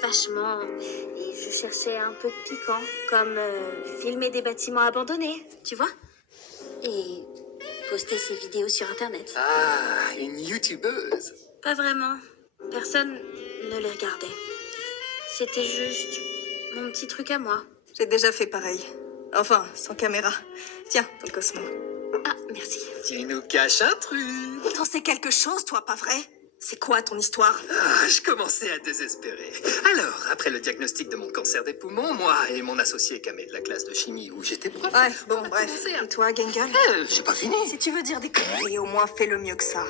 vachement. Et je cherchais un peu de piquant, comme filmer des bâtiments abandonnés, tu vois? Et poster ses vidéos sur Internet. Ah, une youtubeuse. Pas vraiment. Personne ne les regardait. C'était juste mon petit truc à moi. J'ai déjà fait pareil. Enfin, sans caméra. Tiens, ton Cosmo. Ah, merci. Tu nous caches un truc. T'en sais quelque chose, toi, pas vrai? C'est quoi ton histoire? Ah, je commençais à désespérer. Alors, après le diagnostic de mon cancer des poumons, moi et mon associé Kamé de la classe de chimie où j'étais prof... Ouais, bon, on a bref. commencé à- Et toi, Gangle? J'ai pas fini. Si tu veux dire des conneries, au moins fais-le mieux que ça.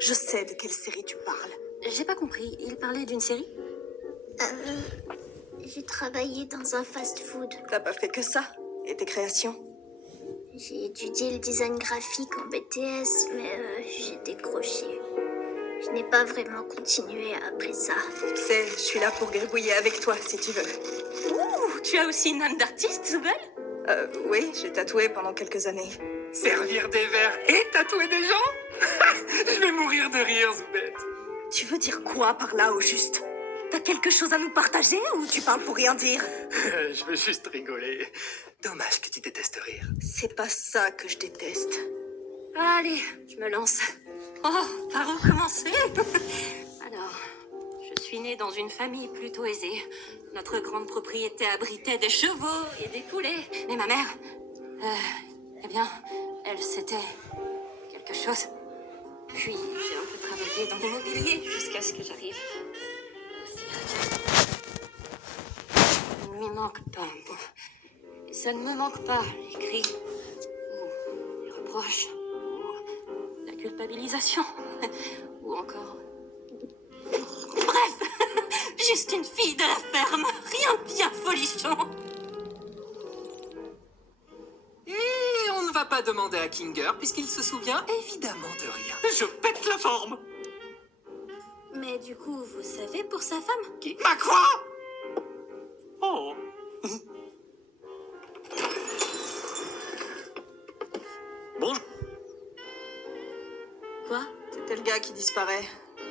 Je sais de quelle série tu parles. J'ai pas compris. Il parlait d'une série? J'ai travaillé dans un fast-food. T'as pas fait que ça? Et tes créations? J'ai étudié le design graphique en BTS, mais j'ai décroché. Je n'ai pas vraiment continué après ça. Tu sais, je suis là pour gribouiller avec toi, si tu veux. Ouh, tu as aussi une âme d'artiste, Zoubel? Oui, j'ai tatoué pendant quelques années. Servir des verres et tatouer des gens. Je vais mourir de rire, Zoubette. Tu veux dire quoi par là, au juste? T'as quelque chose à nous partager ou tu parles pour rien dire? Je veux juste rigoler. Dommage que tu détestes rire. C'est pas ça que je déteste. Allez, je me lance. Oh, par où commencer? Alors, je suis née dans une famille plutôt aisée. Notre grande propriété abritait des chevaux et des poulets. Mais ma mère, eh bien, elle, c'était quelque chose. Puis, j'ai un peu travaillé dans l'immobilier jusqu'à ce que j'arrive au cirque. Ça ne lui manque pas. Et ça ne me manque pas, les cris, ou les reproches, ou la culpabilisation, ou encore... Bref, juste une fille de la ferme, rien de bien folichon. Et on ne va pas demander à Kinger puisqu'il se souvient évidemment de rien. Je pète la forme. Mais du coup, vous savez pour sa femme? Qui? Ma quoi? Oh. Bon. Quoi? C'était le gars qui disparaît.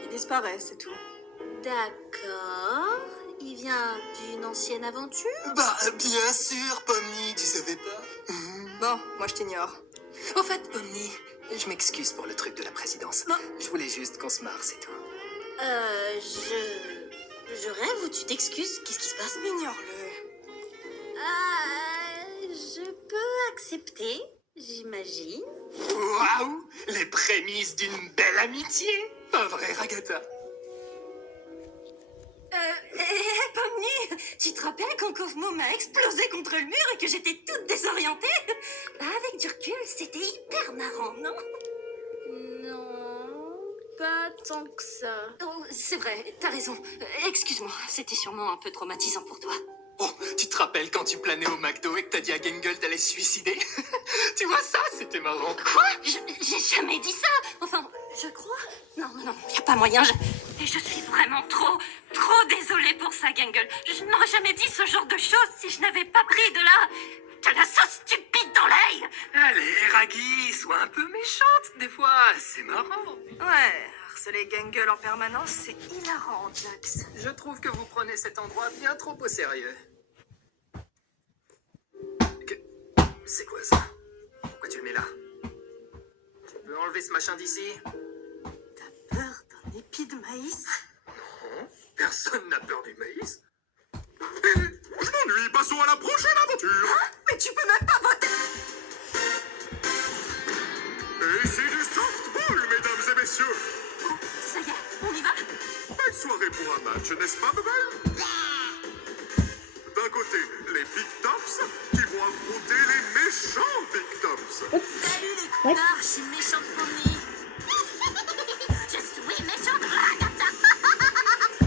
Il disparaît, c'est tout. D'accord. Il vient d'une ancienne aventure? Bah, bien sûr, Pomni, tu savais pas? Bon, moi je t'ignore. Au fait, Omni, je m'excuse pour le truc de la présidence. Non, je voulais juste qu'on se marre, c'est tout. Je rêve ou tu t'excuses? Qu'est-ce qui se passe? Ignore-le. Je peux accepter, j'imagine. Waouh! Les prémices d'une belle amitié! Pas vrai, Ragata? Pomni, tu te rappelles quand Cosmo m'a explosé contre le mur et que j'étais toute désorientée? Avec du recul, c'était hyper marrant, non? Non, pas tant que ça. Oh, c'est vrai, t'as raison. Excuse-moi, c'était sûrement un peu traumatisant pour toi. Oh, tu te rappelles quand tu planais au McDo et que t'as dit à Gangle d'aller se suicider? Tu vois, ça, c'était marrant. Quoi? J'ai jamais dit ça. Enfin, je crois. Non, y a pas moyen. Et je suis vraiment trop désolée pour ça, Gangle. Je n'aurais jamais dit ce genre de choses si je n'avais pas pris de la sauce stupide dans l'œil. Allez, Raggy, sois un peu méchante, des fois, c'est marrant. Ouais, harceler Gangle en permanence, c'est hilarant, Jax. Je trouve que vous prenez cet endroit bien trop au sérieux. C'est quoi ça? Pourquoi tu le mets là? Tu peux enlever ce machin d'ici? T'as peur d'un épi de maïs? Non, personne n'a peur du maïs. Je m'ennuie, passons à la prochaine aventure! Mais tu peux même pas voter! Et c'est du softball, mesdames et messieurs! Ça y est, on y va? Belle soirée pour un match, n'est-ce pas, Bubble? D'un côté, les Big Tops qui vont affronter les méchants Big Tops. Salut les connards, je suis méchante Pomni. Je suis méchante Ragata.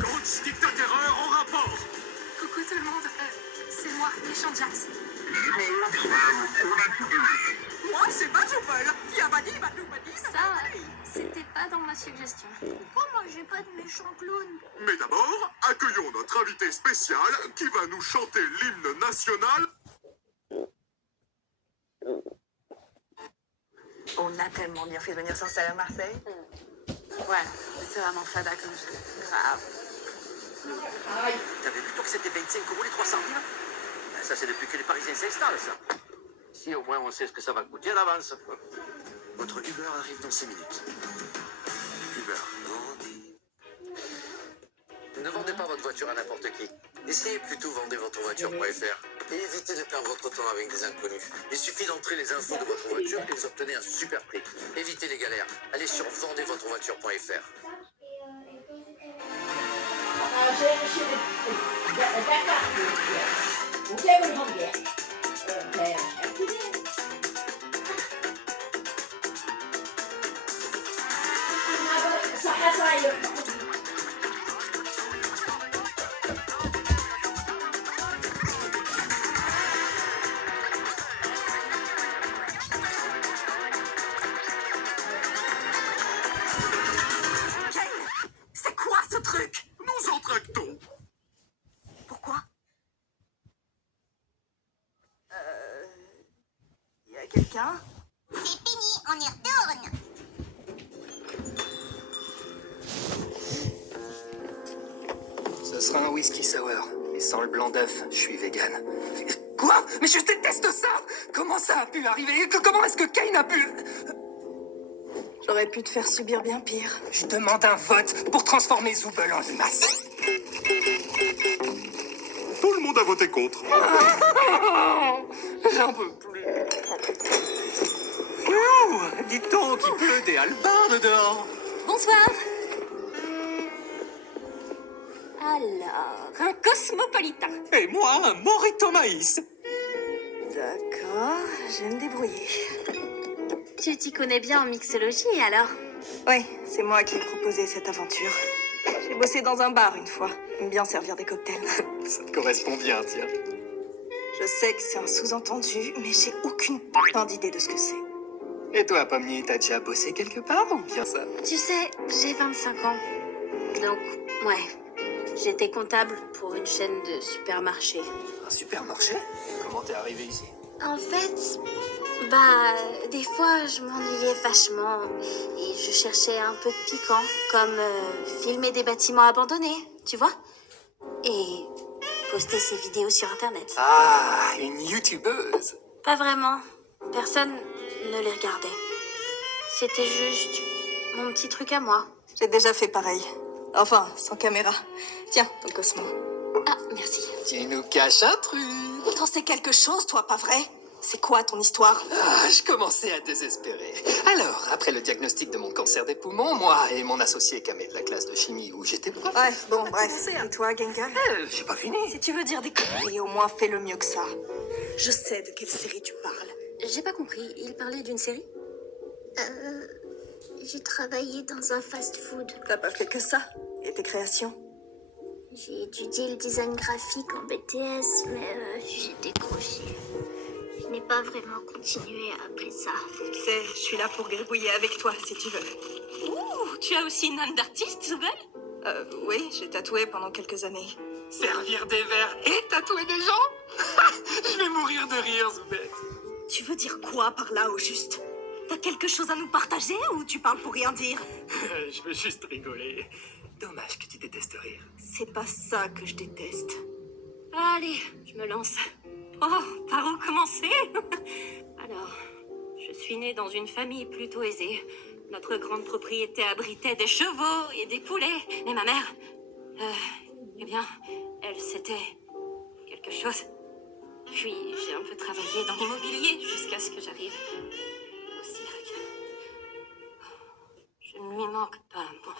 Grande stick de terreur en rapport! Coucou tout le monde, c'est moi, méchante Jax. Moi, c'est Bajopal. Yabadi, badou, badi, Ça, c'était pas dans ma suggestion. Pourquoi moi j'ai pas de méchant clown? Mais d'abord, accueillons notre invité spécial qui va nous chanter l'hymne national. On a tellement bien fait de venir s'installer à Marseille. Ouais, c'est vraiment fada comme jeu. Grave. que c'était 25 € les 300 000? Ben, ça, c'est depuis que les Parisiens s'installent, ça. Si au moins on sait ce que ça va coûter à l'avance. Votre Uber arrive dans 5 minutes. Uber. Ne vendez pas votre voiture à n'importe qui. Essayez plutôt vendezvotrevoiture.fr et évitez de perdre votre temps avec des inconnus. Il suffit d'entrer les infos de votre voiture et vous obtenez un super prix. Évitez les galères. Allez sur vendezvotrevoiture.fr. Kane, c'est quoi ce truc? Nous entractons. Pourquoi? Y a quelqu'un? C'est fini, on y retourne. Ce sera un whisky sour, mais sans le blanc d'œuf, je suis vegan. Quoi? Mais je déteste ça! Comment ça a pu arriver? Comment est-ce que Kane a pu... J'aurais pu te faire subir bien pire. Je demande un vote pour transformer Zooble en limace. Tout le monde a voté contre. J'en peux plus. Ouh, dites donc, il pleut des hallebardes dehors. Bonsoir. Alors, un cosmopolitain. Et moi, un morito maïs. D'accord, je vais me débrouiller. Tu t'y connais bien en mixologie, alors? Oui, c'est moi qui ai proposé cette aventure. J'ai bossé dans un bar une fois. J'aime bien servir des cocktails. Ça te correspond bien, tiens. Je sais que c'est un sous-entendu, mais j'ai aucune putain d'idée de ce que c'est. Et toi, Pomni, t'as déjà bossé quelque part ou bien ça? Tu sais, j'ai 25 ans. Donc, ouais. J'étais comptable pour une chaîne de supermarchés. Un supermarché? Comment t'es arrivé ici? En fait, des fois, je m'ennuyais vachement et je cherchais un peu de piquant, comme filmer des bâtiments abandonnés, tu vois? Et poster ses vidéos sur Internet. Ah, une youtubeuse. Pas vraiment. Personne ne les regardait. C'était juste mon petit truc à moi. J'ai déjà fait pareil. Enfin, sans caméra. Tiens, ton Cosmo. Ah, merci. Tu nous caches un truc. T'en sais quelque chose, toi, pas vrai? C'est quoi ton histoire? Ah, je commençais à désespérer. Alors, après le diagnostic de mon cancer des poumons, moi et mon associé Kamé de la classe de chimie où j'étais prof... Ouais, bon, bref. Et toi, Gengar? j'ai pas fini. Si tu veux dire des conneries, au moins fais-le mieux que ça. Je sais de quelle série tu parles. J'ai pas compris. Il parlait d'une série? J'ai travaillé dans un fast-food. T'as pas fait que ça? Et tes créations? J'ai étudié le design graphique en BTS, mais j'ai décroché. Je n'ai pas vraiment continué après ça. Tu sais, je suis là pour gribouiller avec toi, si tu veux. Ouh, tu as aussi une âme d'artiste, Zooble? Oui, j'ai tatoué pendant quelques années. Servir des verres et tatouer des gens? Je vais mourir de rire, Zoubette. Tu veux dire quoi par là, au juste? T'as quelque chose à nous partager ou tu parles pour rien dire? Je veux juste rigoler. Dommage que tu détestes rire. C'est pas ça que je déteste. Allez, je me lance. Oh, par où commencer? Alors, je suis née dans une famille plutôt aisée. Notre grande propriété abritait des chevaux et des poulets. Mais ma mère, eh bien, elle, c'était quelque chose. Puis, j'ai un peu travaillé dans l'immobilier jusqu'à ce que j'arrive au cirque. Je ne lui manque pas, moi.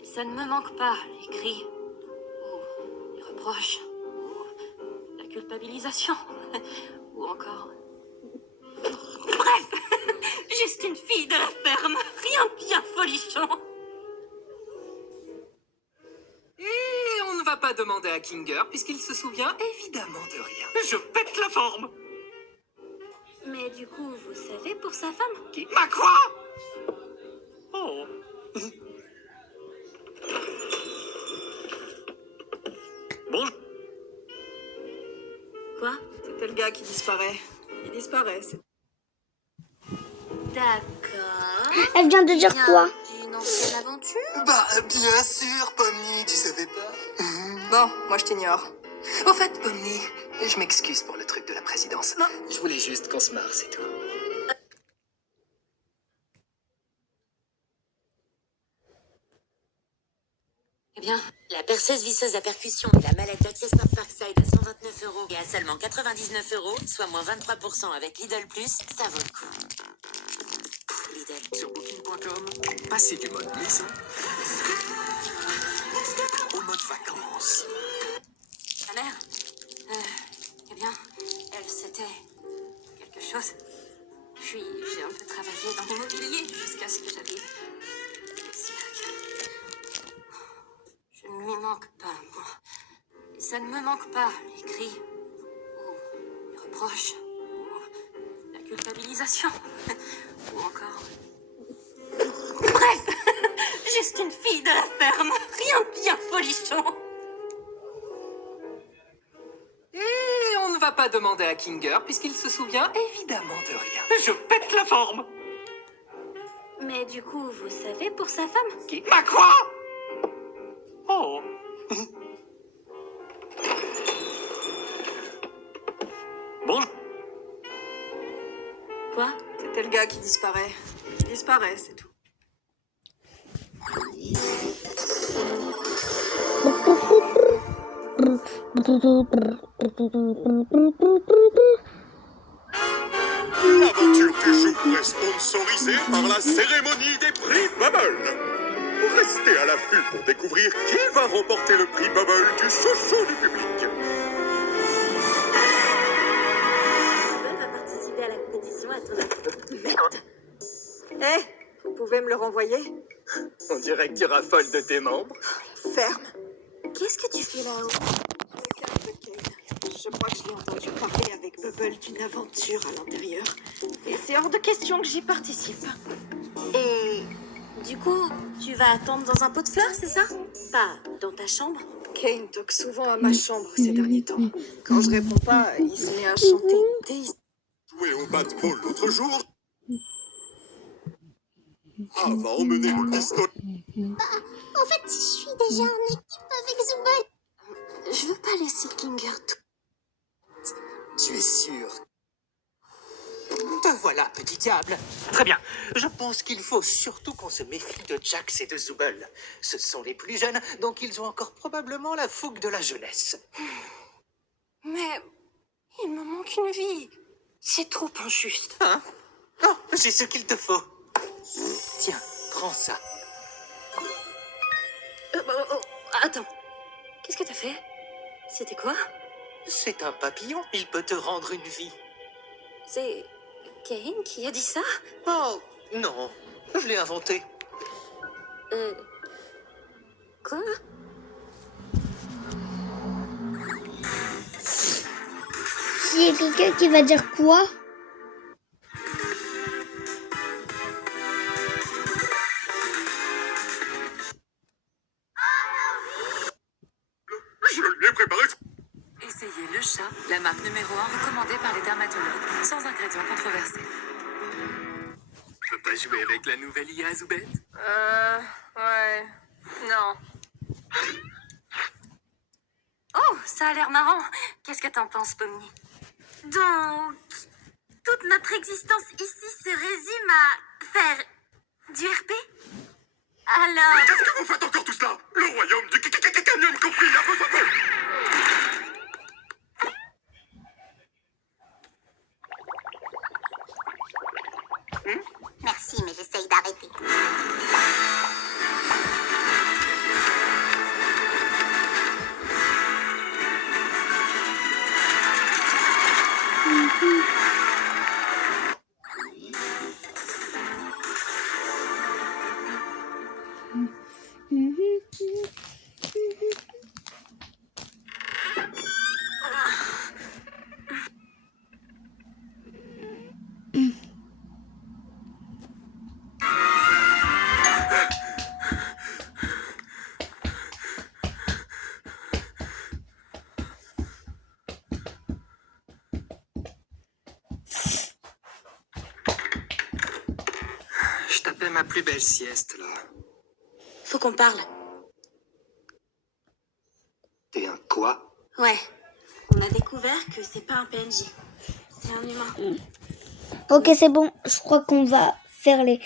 Et ça ne me manque pas, les cris, ou les reproches, ou la culpabilisation, ou encore... Bref, juste une fille de la ferme, rien de bien folichon. Et on ne va pas demander à Kinger puisqu'il se souvient évidemment de rien. Je pète la forme. Mais du coup, vous savez pour sa femme? Qui m'a quoi? Oh. Bonjour. Quoi? C'était le gars qui disparaît. Il disparaît, c'est... D'accord. Elle vient de dire Bien quoi? du ancienne aventure? Bah, bien sûr, Pomni, tu savais pas? Bon, moi je t'ignore. Au fait, Pomni, je m'excuse pour le truc de la présidence. Non. Je voulais juste qu'on se marre, c'est tout. Eh bien, la perceuse visseuse à percussion et la mallette d'Access Parkside à 129 € et à seulement 99 €, soit moins 23% avec Lidl Plus, ça vaut le coup. Lidl. Sur booking.com, passez du mode maison au mode vacances. Ma mère eh bien, elle, c'était quelque chose. Puis, j'ai un peu travaillé dans l'immobilier jusqu'à ce que j'arrive au cirque. Je ne lui manque pas, moi. Et ça ne me manque pas, les cris, ou les reproches, ou la culpabilisation, ou encore... Bref, juste une fille de la ferme, rien de bien folichon. Et on ne va pas demander à Kinger, puisqu'il se souvient évidemment de rien. Je pète la forme. Mais du coup, vous savez pour sa femme? Qui? Ma quoi? Oh. Bon. Quoi? C'était le gars qui disparaît. Il disparaît, c'est tout. L'aventure du jour est sponsorisée par la cérémonie des prix Bubble. Restez à l'affût pour découvrir qui va remporter le prix Bubble du chouchou du public. Elle va participer à la compétition à ton... Merde. Eh, vous pouvez me le renvoyer? On dirait que tu raffoles de tes membres. Ferme. Qu'est-ce que tu fais là-haut? Je crois que je l'ai entendu parler avec Bubble d'une aventure à l'intérieur. Et c'est hors de question que j'y participe. Et du coup, tu vas attendre dans un pot de fleurs, c'est ça? Pas dans ta chambre? Kane toque souvent à ma chambre ces derniers temps. Quand je réponds pas, il se met à chanter des Joué au bat-ball l'autre jour. Ah, va emmener le pistolet. En fait, je suis déjà en équipe avec Zubul. Je veux pas laisser Kinger tout... Tu es sûr? Te voilà, petit diable. Très bien. Je pense qu'il faut surtout qu'on se méfie de Jax et de Zubul. Ce sont les plus jeunes, donc ils ont encore probablement la fougue de la jeunesse. Mais il me manque une vie. C'est trop injuste. Hein? Non, j'ai ce qu'il te faut. Tiens, prends ça. Attends, qu'est-ce que t'as fait? C'était quoi? C'est un papillon, il peut te rendre une vie. C'est Kane qui a dit ça? Oh, non, je l'ai inventé. Quoi? S'il y a quelqu'un qui va dire quoi? Je lui ai préparé. Essayez le chat, la marque numéro 1 recommandée par les dermatologues, sans ingrédients controversés. Tu peux pas jouer avec la nouvelle IA Zoubette? Ouais. Non. Oh, ça a l'air marrant. Qu'est-ce que t'en penses, Pomni? Donc, toute notre existence ici se résume à faire du RP? Alors... Qu'est-ce que vous faites encore tout cela? Le royaume du canyon compris a besoin de... Merci, mais j'essaye d'arrêter. Je tapais ma plus belle sieste, là. Faut qu'on parle. T'es un quoi? Ouais. On a découvert que c'est pas un PNJ. C'est un humain. Ok, c'est bon. Je crois qu'on va faire les...